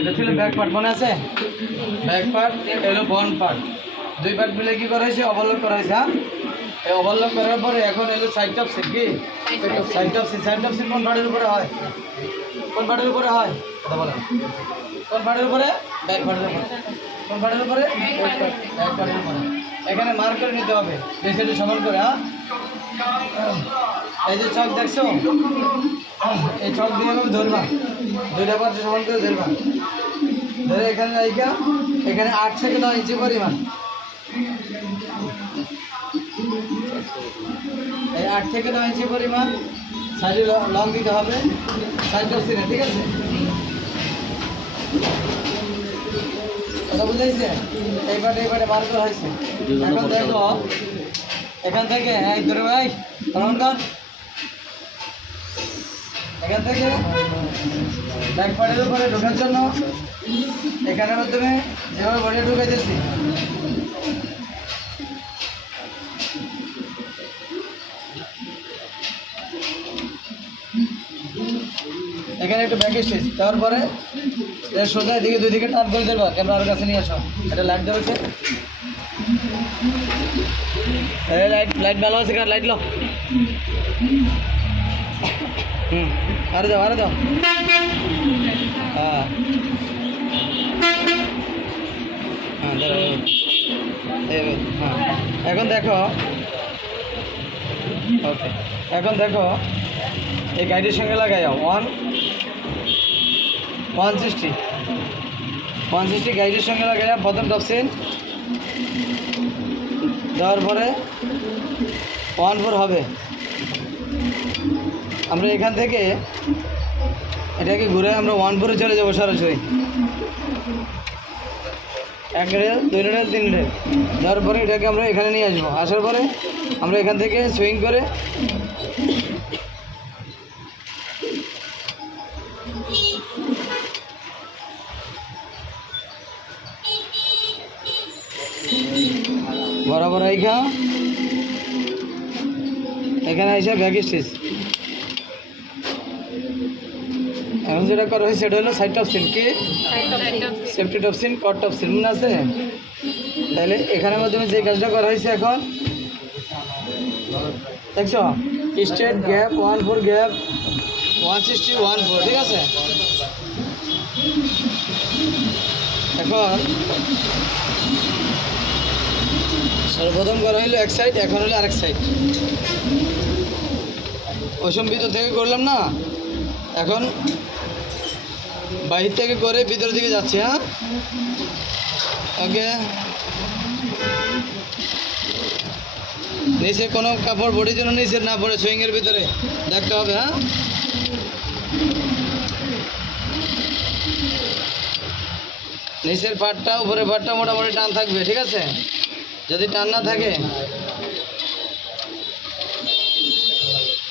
এটা ছিল back part, মনে আছে? ব্যাক পার্ট এলো বন পার্ট। দুই পার্ট মিলে কি করা হয়েছে? ওভারলোড করা হ্যাঁ? এই ওভারলোড করার পরে এখন এলো সাইড টপ সিট কি? Side top seat side top seat কোন পার্টের উপরে হয়? কোন পার্টের উপরে হয়? কথা বলেন কোন পার্টের উপরে? ব্যাক পার্টের উপরে। কোন পার্টের উপরে? ব্যাক পার্টের উপরে। এখানে মার করে নিতে হবে। একটু সমান করে হ্যাঁ? এই যে চক দেখছ? এই চক দিয়ে আমি ধরবা। দুইটা পার্টে সমান করে ধরবা। ধরে এখানে রাইখা, এখানে আট থেকে নয় ইঞ্চি পরিমাণ। এই আট থেকে নয় ইঞ্চি পরিমাণ সাইডে লং দিতে হবে। সাইড ঠিক আছে? কথা বুঝাইছে? এই পাটে এই করা হয়েছে। এখন দেখো, এখান থেকে, এই ধরে ভাই অলঙ্কার এখান থেকে ব্যাক পার্টের উপরে ঢোকার জন্য এখানের মাধ্যমে যেভাবে বডি ঢুকাইতেছি। এখানে একটু ব্যাক স্টেজ তারপরে সোজা এদিকে দুই দিকে টান করে দেবো ক্যামেরার কাছে নিয়ে আসো। এটা লাইট ধরেছে এই লাইট লাইট ভালো আছে লাইট লো। হুম আরে দাও আরে এই, হ্যাঁ। এখন দেখো। ওকে এখন দেখো। এই গাড়ির সঙ্গে লাগাই ওয়ান ওয়ান সিক্সটি গাড়ির সঙ্গে লাগাই প্রথম টপসিন দেওয়ার পরে ওয়ান ফোর হবে। আমরা এখান থেকে এটাকে ঘুরে আমরা ওয়ান ফোরে চলে যাব সরাসরি। এক রেল, দুই রেল, তিন রেল। দেওয়ার পরে এটাকে আমরা এখানে নিয়ে আসব। আসার পরে আমরা এখান থেকে সুইং করে বরাবর এখানে আইসা ব্যাগ স্টেজ এখন যেটা করা হয়েছে সেটা হলো সাইড টপ সিন কি? Safety top scene cut top scene মনে আছে? তাহলে এখানের মাধ্যমে যে কাজটা করা হয়েছে এখন দেখছ? Straight gap one four gap one sixty one four ঠিক আছে? এখন সর্বপ্রথম করা হইল এক সাইড এখন হলো আরেক সাইড ওসম ভিতর থেকে করলাম না। এখন বাহির থেকে করে ভিতরের দিকে যাচ্ছি হ্যাঁ? ওকে নিচে কোনো কাপড় বডির জন্য নিচে না পড়ে সুইংয়ের ভিতরে। দেখতে হবে হ্যাঁ? নিচের পাটটা উপরে পাটটা মোটামুটি টান থাকবে, ঠিক আছে? যদি টান না থাকে?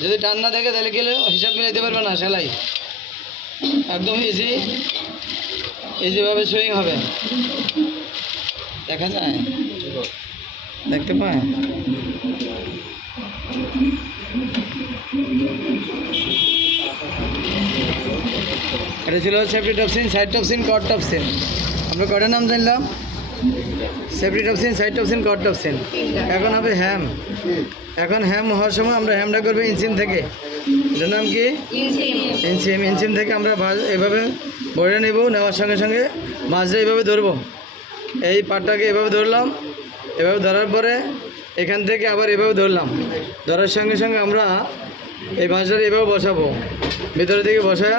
যদি টান না থাকে, তাহলে গেলে হিসাব মিলাইতে পারবে না সেলাই। একদম ইজি ইজিভাবে সুইং হবে। দেখা যায়? দেখতে পায়? এটা ছিল সেফটি টপসিন সাইড টপসিন কট টপসিন আমরা কটার নাম জানলাম? সেফটি টপসিন সাইড টপসিন কট টপসিন এখন হবে হ্যাম। এখন হ্যাম হওয়ার সময় আমরা হ্যামটা করব ইঞ্চিন থেকে। এটার নাম কি? ইঞ্চিম ইঞ্চিম থেকে আমরা এভাবে ভরে নেব নেওয়ার সঙ্গে সঙ্গে মাছটা এইভাবে ধরবো। এই পাটটাকে এভাবে ধরলাম। এভাবে ধরার পরে এখান থেকে আবার এভাবে ধরলাম। ধরার সঙ্গে সঙ্গে আমরা এই মাছটা এভাবে বসাবো। ভিতরের দিকে বসায়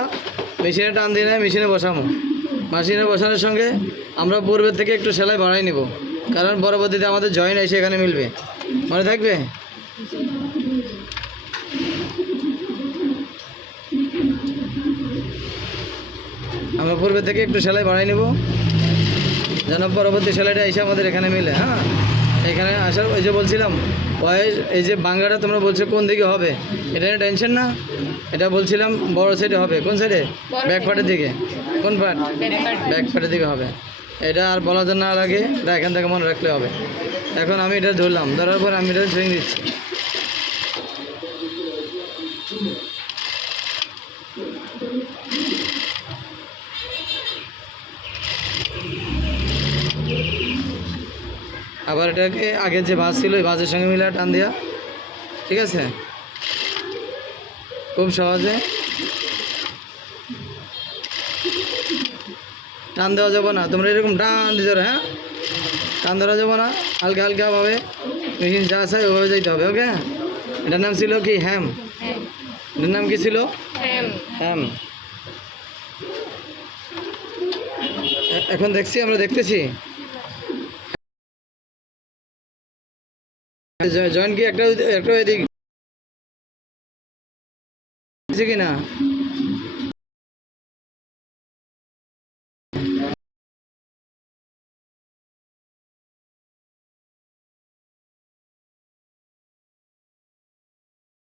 মেশিনে টান দিয়ে নেয় মেশিনে বসাবো। মেশিনে বসানোর সঙ্গে আমরা পূর্বের থেকে একটু সেলাই বাড়াই নেব। কারণ পরবর্তীতে আমাদের জয়েন্ট এসে এখানে মিলবে। মনে থাকবে? আমরা পূর্বে থেকে একটু সেলাই বাড়াই নেব। যেন পরবর্তী সেলাইটা এসে আমাদের এখানে মিলে হ্যাঁ? এখানে আসার ওই যে বলছিলাম বয়স এই যে বাংলাটা তোমরা বলছো কোন দিকে হবে? এটা নিয়ে টেনশন না। এটা বলছিলাম বড় সাইডে হবে। কোন সাইডে ব্যাক পার্টের দিকে। কোন পার্ট ব্যাক পার্টের দিকে। হবে। এটা আর বলা জন্য না লাগে এটা এখান থেকে মনে রাখলে হবে। এখন আমি এটা ধরলাম ধরার পর আমি এটা সুইং দিচ্ছি। আবার এটাকে আগের যে ভাঁজ ছিল ওই ভাঁজের সঙ্গে মিলে টান দেওয়া ঠিক আছে? খুব সহজে। টান দেওয়া যাবে না। তোমরা এরকম টান দিতে হ্যাঁ? টান ধরা যাবে না। হালকা হালকাভাবে মেশিন যা চাই ওভাবে যাইতে হবে ওকে? এটার নাম ছিল কি? হ্যাম। হ্যাঁ এটার নাম কি ছিল? হ্যাম। এখন দেখছি আমরা দেখতেছি। জয়েন কি একটা একটা এদিক কি না